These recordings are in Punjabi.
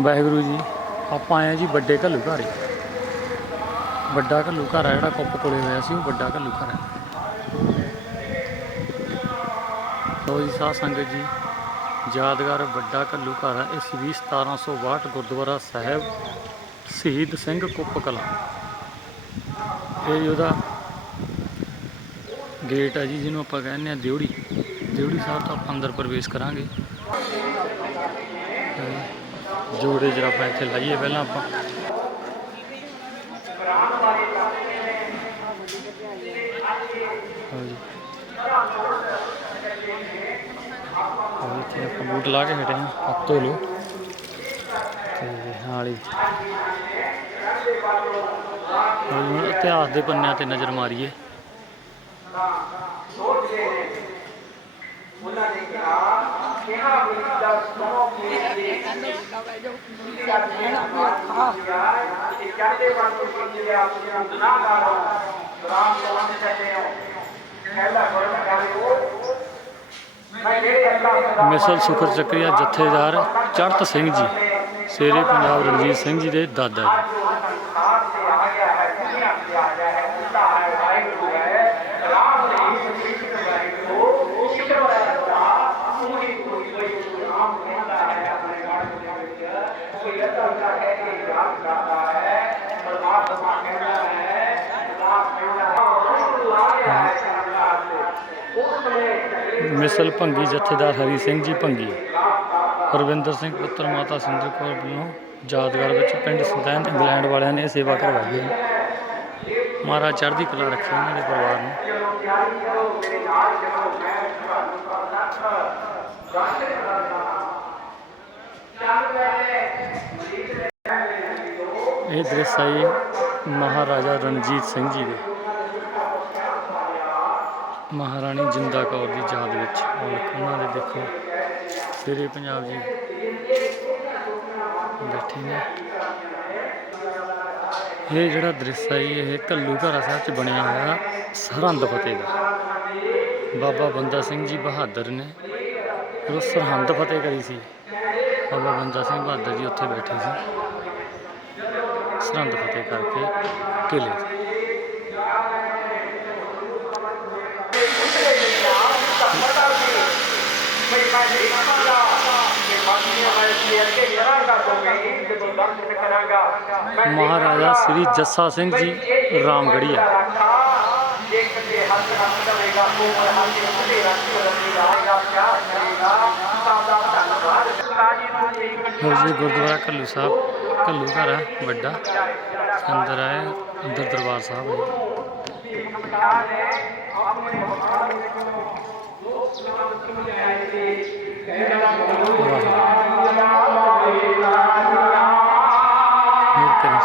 ਵਾਹਿਗੁਰੂ ਜੀ, ਆਪਾਂ ਆਏ ਆ ਜੀ ਵੱਡੇ ਘੱਲੂ ਘਰ ਵੱਡਾ ਘੱਲੂ ਘਰ ਆ ਜਿਹੜਾ ਕੁੱਪ ਕੋਲੇ ਹੋਇਆ ਸੀ, ਉਹ ਵੱਡਾ ਘੱਲੂ ਘਰ ਹੈ ਲੋ ਜੀ, ਸਾਧ ਸੰਗਤ ਜੀ, ਯਾਦਗਾਰ ਵੱਡਾ ਘੱਲੂ ਘਰ ਹੈ ਇਸ ਵੀ 1762 ਗੁਰਦੁਆਰਾ ਸਾਹਿਬ, ਸ਼ਹੀਦ ਸਿੰਘ ਕੁੱਪ ਕਲਾਂ। ਇਹ ਜੀ ਉਹਦਾ ਗੇਟ ਹੈ ਜੀ, ਜਿਹਨੂੰ ਆਪਾਂ ਕਹਿੰਦੇ ਆ ਦਿਉੜੀ ਦਿਉੜੀ ਸਾਹਿਬ ਤੋਂ ਆਪਾਂ ਅੰਦਰ ਪ੍ਰਵੇਸ਼ ਕਰਾਂਗੇ। ਜੋੜੇ ਜਰਾਬਾਂ ਇੱਥੇ ਲਾਈਏ ਪਹਿਲਾਂ ਆਪਾਂ। ਲਓ ਇੱਥੇ ਆਪਾਂ ਬੂਟ ਲਾ ਕੇ ਹਟੇ ਹਾਂ, ਹੱਥ ਧੋ ਲਓ। ਤੇ ਨਾਲ ਹੁਣ ਇਤਿਹਾਸ ਦੇ ਪੰਨਿਆਂ ਤੇ ਨਜ਼ਰ ਮਾਰੀਏ। ਉਹਨਾਂ ਨੇ ਕਿਹਾ ਕਿਹਾ ਵੀ ਦਾ ਮਿਸਲ ਸੁਖਰ ਚੱਕਰੀਆ ਜਥੇਦਾਰ ਚੜਤ ਸਿੰਘ ਜੀ, ਸ਼ੇਰੇ ਪੰਜਾਬ ਰਣਜੀਤ ਸਿੰਘ ਜੀ ਦੇ ਦਾਦਾ ਜੀ। ਮਿਸਲ ਭੰਗੀ ਜਥੇਦਾਰ ਹਰੀ ਸਿੰਘ ਜੀ ਭੰਗੀ। ਹਰਵਿੰਦਰ ਸਿੰਘ ਪੁੱਤਰ ਮਾਤਾ ਸਿੰਦਰ ਕੌਰ ਵੱਲੋਂ ਯਾਦਗਾਰ ਵਿੱਚ ਪਿੰਡ ਸੁਲਤਾਨ ਇੰਗਲੈਂਡ ਵਾਲਿਆਂ ਨੇ ਇਹ ਸੇਵਾ ਕਰਵਾਈ ਹੈ ਮਹਾਰਾਜ ਚੜ੍ਹਦੀ ਕਲਾ ਰੱਖੇ ਉਹਨਾਂ ਦੇ ਪਰਿਵਾਰ ਨੂੰ। ਇਹ ਦ੍ਰਿਸ਼ ਹੈ ਮਹਾਰਾਜਾ ਰਣਜੀਤ ਸਿੰਘ ਜੀ ਦੇ। ਮਹਾਰਾਣੀ ਜਿੰਦਾ ਕੌਰ ਦੀ ਯਾਦ ਵਿੱਚ। ਉਹਨਾਂ ਦੇ ਦੇਖੋ ਸ਼ੇਰੇ ਪੰਜਾਬ ਜੀ ਬੈਠੇ ਨੇ। ਇਹ ਜਿਹੜਾ ਦ੍ਰਿਸ਼ ਹੈ ਜੀ, ਇਹ ਕੱਲੂ ਘਰਾ ਸਾਹਿਬ ਚ ਬਣਿਆ ਹੋਇਆ ਸਰਹੰਦ ਫਤਿਹ ਦਾ। ਬਾਬਾ ਬੰਦਾ ਸਿੰਘ ਜੀ ਬਹਾਦਰ ਨੇ ਉਹ ਸਰਹੰਦ ਫਤਿਹ ਕਰੀ ਸੀ ਬਾਬਾ ਬੰਦਾ ਸਿੰਘ ਬਹਾਦਰ ਜੀ ਉੱਥੇ ਬੈਠੇ ਸੀ। ਸਰਹੰਦ ਫਤਿਹ ਕਰਕੇ ਕਿਲੇ ਤੇ ਮਹਾਰਾਜਾ ਸ੍ਰੀ ਜੱਸਾ ਸਿੰਘ ਜੀ ਰਾਮਗੜੀਆ ਹੋਰ ਜੀ ਗੁਰਦੁਆਰਾ ਕੱਲੂ ਸਾਹਿਬ ਕੱਲੂ ਘਰ ਹੈ ਵੱਡਾ। ਅੰਦਰ ਹੈ ਅੰਦਰ ਦਰਬਾਰ ਸਾਹਿਬ ਹੈ। ਮੇਰ ਕਰੇ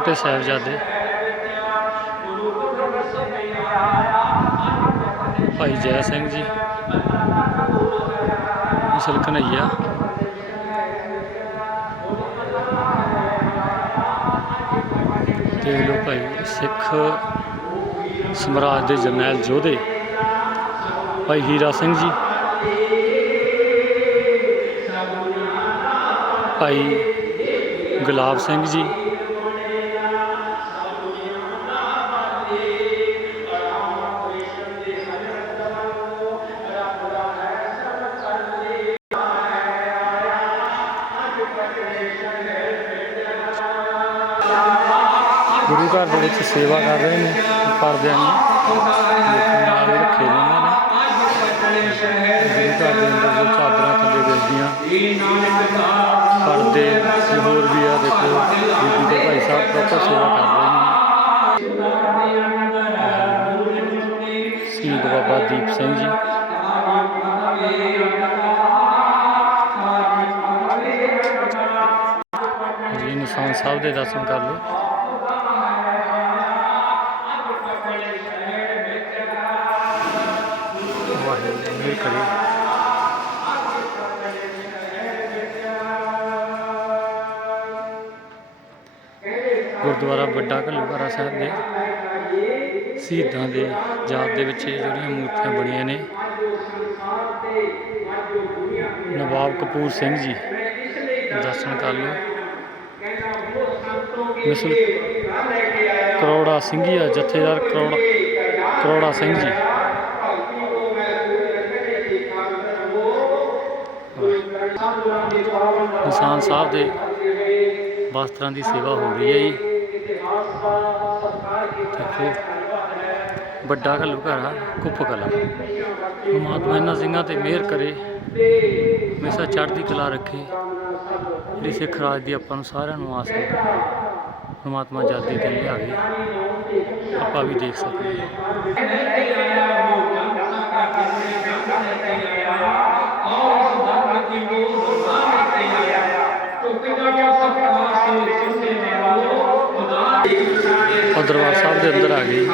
ਛੋਟੇ ਸਾਹਿਬਜ਼ਾਦੇ। ਭਾਈ ਜੈ ਸਿੰਘ ਜੀ। ਮਿਸਲ ਕਨਈਆ ਦੇਖ ਲਓ ਭਾਈ, ਸਿੱਖ ਸਮਰਾਜ ਦੇ ਜਰਨੈਲ ਯੋਧੇ। ਭਾਈ ਹੀਰਾ ਸਿੰਘ ਜੀ। ਭਾਈ ਗੁਲਾਬ ਸਿੰਘ ਜੀ। ਗੁਰੂ ਘਰ ਦੇ ਵਿੱਚ ਸੇਵਾ ਕਰ ਰਹੇ ਨੇ, ਪਰਦਿਆਂ ਨੂੰ। ਦੇਖੋ ਨਾਲ ਰੱਖੇ ਨੇ ਨੇ। ਗੁਰੂ ਘਰ ਦੇ ਅੰਦਰ ਜੋ ਚਾਦਰਾਂ ਥੱਲੇ ਵਿਛਦੀਆਂ ਪਰਦੇ ਹੋਰ ਵੀ ਆ ਦੇਖੋ, ਬੀਬੀ ਦੇ ਭਾਈ ਸਾਹਿਬ ਪ੍ਰੋਪਰ ਸੇਵਾ ਕਰ ਰਹੇ ਨੇ। ਸ਼ਹੀਦ ਬਾਬਾ ਦੀਪ ਸਿੰਘ ਜੀ। ਜੀ ਨਿਸ਼ਾਨ ਸਾਹਿਬ ਦੇ ਦਰਸ਼ਨ ਕਰ ਲਓ। ਵਾਹਿਗੁਰੂ ਮਿਹਰ ਗੁਰਦੁਆਰਾ ਵੱਡਾ ਘੱਲੂਘਾਰਾ ਸਾਹਿਬ ਦੇ ਸ਼ਹੀਦਾਂ ਦੇ ਯਾਦ ਦੇ ਵਿੱਚ ਜਿਹੜੀਆਂ ਮੂਰਤੀਆਂ ਬਣੀਆਂ ਨੇ, ਨਵਾਬ ਕਪੂਰ ਸਿੰਘ ਜੀ, ਦਰਸ਼ਨ ਕਰ ਲਓ। ਮਿਸਲ ਕਰੋੜਾ ਸਿੰਘੀਆ ਜਥੇਦਾਰ ਕਰੋੜਾ ਕਰੋੜਾ ਸਿੰਘ ਜੀ। ਨਿਸ਼ਾਨ ਸਾਹਿਬ ਦੇ ਵਸਤਰਾਂ ਦੀ ਸੇਵਾ ਹੋ ਰਹੀ ਹੈ ਜੀ। ਦੇਖੋ, ਵੱਡਾ ਘੱਲੂ ਘਰ ਕੁੱਪ ਕਲਾ। ਪਰਮਾਤਮਾ ਇਹਨਾਂ ਸਿੰਘਾਂ ਤੇ ਮਿਹਰ ਕਰੇ, ਹਮੇਸ਼ਾ ਚੜ੍ਹਦੀ ਕਲਾ ਰੱਖੇ, ਜਿਹੜੀ ਸਿੱਖ ਰਾਜ ਦੀ ਆਪਾਂ ਨੂੰ ਸਾਰਿਆਂ ਨੂੰ ਆਸ ਹੈ। ਪਰਮਾਤਮਾ ਜਲਦੀ ਦਿਨ ਲਿਆਵੇ। ਆਪਾਂ ਵੀ ਦੇਖ ਸਕਦੇ ਹਾਂ। ਦਰਬਾਰ ਸਾਹਿਬ ਦੇ ਅੰਦਰ ਆ ਗਏ